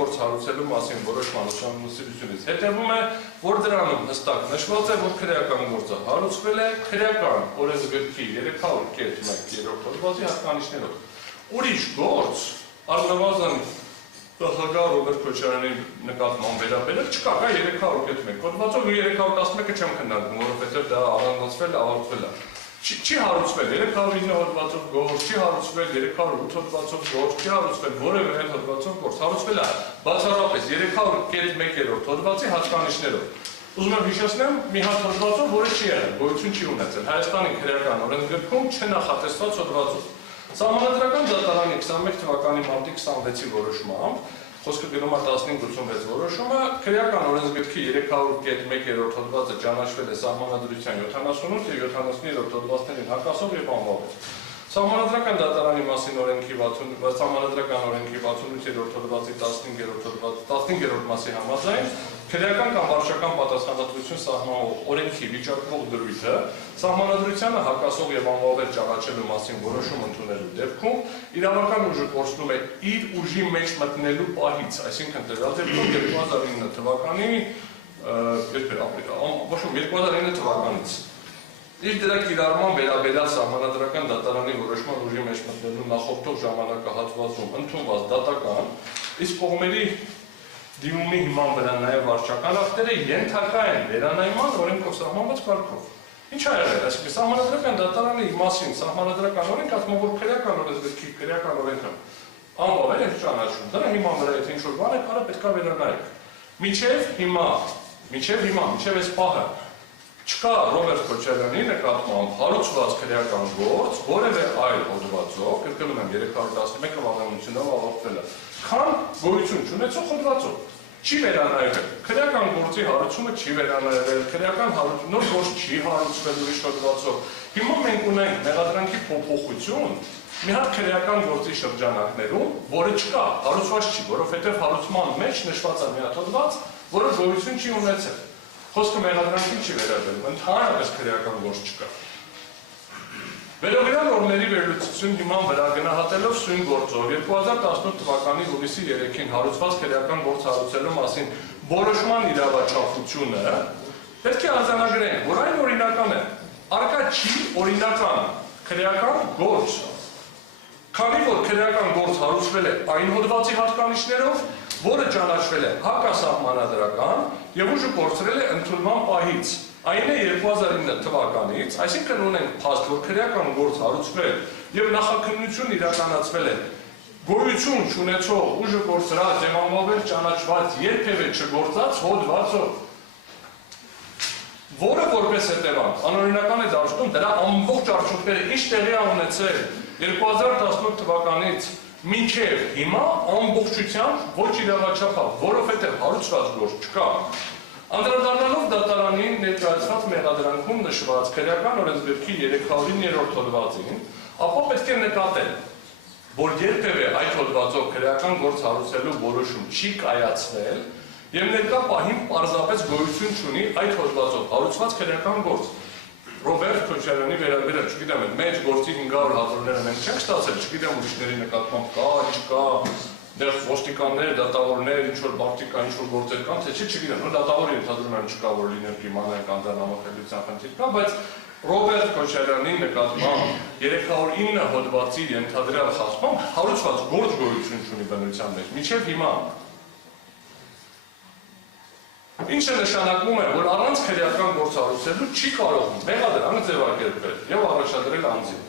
գործ հարուցելու մասին որոշման ուսումնասիրությունից հետևում է, որ դրանում հստակ նշված է, որ քրեական գործը հարուցվել է քրեական օրենսգրքի 300.1 հոդվածի հատկանիշներով։ Ուրիշ գործ, առնվազն նախագահ Ռոբերտ Քոչարյանի նկատմամբ վերաբերել չկա, կա 300.1 հոդվածով ու 311-ը չեմ քննարկում, որովհետև դա առանձնացվել, ավարտվել է։ Չի հարուցվել 309 հոդվածով գործ, չի հարուցվել 308 հոդվածով գործ, չի հարուցվել որևէ այլ հոդվածով գործ, հարուցվել է բացառապես 300.1 հոդվածի հատկանիշներով։ Ուզում եմ հիշեցնեմ մի հատ հոդվածով, որը չի եղել, գոյություն չի ունեցել Հայաստանի քրեական օրենսգրքում չնախատեսված հոդվածով։ Սահմանադրական դատարանի 21 թվականի մարտի 26-ի որոշմամբ, խոսքը գնում է 1586 որոշումը, քրեական օրենսգրքի 300.1 հոդվածը ճանաչվել է սահմանադրության 78 և 70-րդ հոդվածներին հակասող և անվավեր։ Սահմանադրական դատարանի մասին սահմանադրական օրենքի 68-րդ հոդվածի 15-րդ մասի համաձայն քրեական կամ վարչական պատասխանատվություն սահմանող օրենքի վիճակվող դրույթը սահմանադրությանը հակասող և անվավեր ճանաչելու մասին որոշում ընդունելու դեպքում իրավական ուժը կորցնում է իր ուժի մեջ մտնելու պահից, այսինքն տվյալ դեպքում 2009 թվականի 2009 թվականից իր դրա կիրառման վերաբերյալ սահմանադրական դատարանի որոշման ուժի մեջ մտնելու նախորդող ժամանակահատվածում ընդունված դատական, իսկ կողմերի դիմումի հիման վրա նաև վարչական ակտերը ենթակա են վերանայման օրենքով սահմանված կարգով։ Ինչ ա եղել, այսինքն սահմանադրական դատարանի մասին սահմանադրական օրենք ասում որ քրեական օրենսգրքի քրեական օրենքը անվավեր է ճանաչում։ Դրա հիման վրա եթե ինչ-որ բան է կարա պետք է վերանայեք։ Մինչև այս պահը չկա Ռոբերտ Քոչարյանի նկատմամբ հարուցված քրեական գործ, որևէ այլ հոդվածով, կրկնում եմ 311-ը վաղեմությունով ավարտվել է, քան գոյություն չունեցող հոդվածով։ Չի վերանայվել, քրեական գործի հարուցումը չի վերանայվել, քրեական նոր գործ չի հարուցվել ուրիշ հոդվածով։ Հիմա մենք ունենք մեղադրանքի փոփոխություն մի հատ քրեական գործի շրջանակներում, որը չկա, հարուցված չի, որովհետև հարուցման մեջ նշված է մի հատ հոդված, որը գոյություն չի ունեցել։ Խոսքը մեղադրանքին չի վերաբերում, ընդհանրապես քրեական գործ չկա։ Վերողյալ օրների վերլուծություն հիման վրա գնահատելով սույն գործով 2018 թվականի հուլիսի 3-ին հարուցված քրեական գործ հարուցելու մասին որոշման իրավաչափությունը պետք է արձանագրենք, որ այն օրինական է, առկա չի օրինական քրեական գործ, քանի որ քրեական գործ հարուցվել է այն հոդվածի հատկանիշներով, որը ճանաչվել է հակասահմանադրական և ուժը կորցրել է ընդունման պահից։ Այն է 2009 թվականից, այսինքն ունենք փաստ, որ քրեական գործ հարուցվել և նախաքննություն իրականացվել է գոյություն չունեցող ուժը կորցրած և անվավեր ճանաչված երբևէ չգործած հոդվածով, որը որպես հետևանք անօրինական է դարձնում դրա ամբողջ արդյունքները ինչ տեղի է ունեցել 2018 թվականից մինչև հիմա ամբողջությամբ ոչ իրավաչափով, որովհետև հարուցված գործ չկա։ Անդրադառնալով դատարանին ներկայացված մեղադրանքում նշված քրեական օրենսգրքի 309-րդ հոդվածին, ապա պետք է նկատել, որ երբևէ այդ հոդվածով քրեական գործ հարուցելու որոշում չի կայացվել և ներկա պահին պարզապես գոյություն չունի այդ հոդվածով հարուցված քրեական գործ։ Ռոբերտ Քոչարյանի վերաբերյալ, չգիտեմ, մեջ գործի 500 հազարները մենք չենք ստացել, չգիտեմ ուրիշների նկատմամբ կա, չկա, դեռ ոստիկաններ, դատավորներ, ինչ-որ բարտիկա, ինչ-որ գործեր կան, թե չգիտեմ, դատավորի ընդհանրում են չկա, որ լինել կիմանայք անդանամախելության խնդիր կա, բայց Ռոբերտ Քոչարյանի նկատմամբ 309 հոդվածի ենթադրյալ խախտմամբ հարուցված գործ գոյություն չունի բնության մեջ, մինչև հիմա։ Ինչը նշանակում է, որ առանց քրեական գործ հարուցելու չի կարող մեղադրանը ձևակերպել և առաջադրել անձին։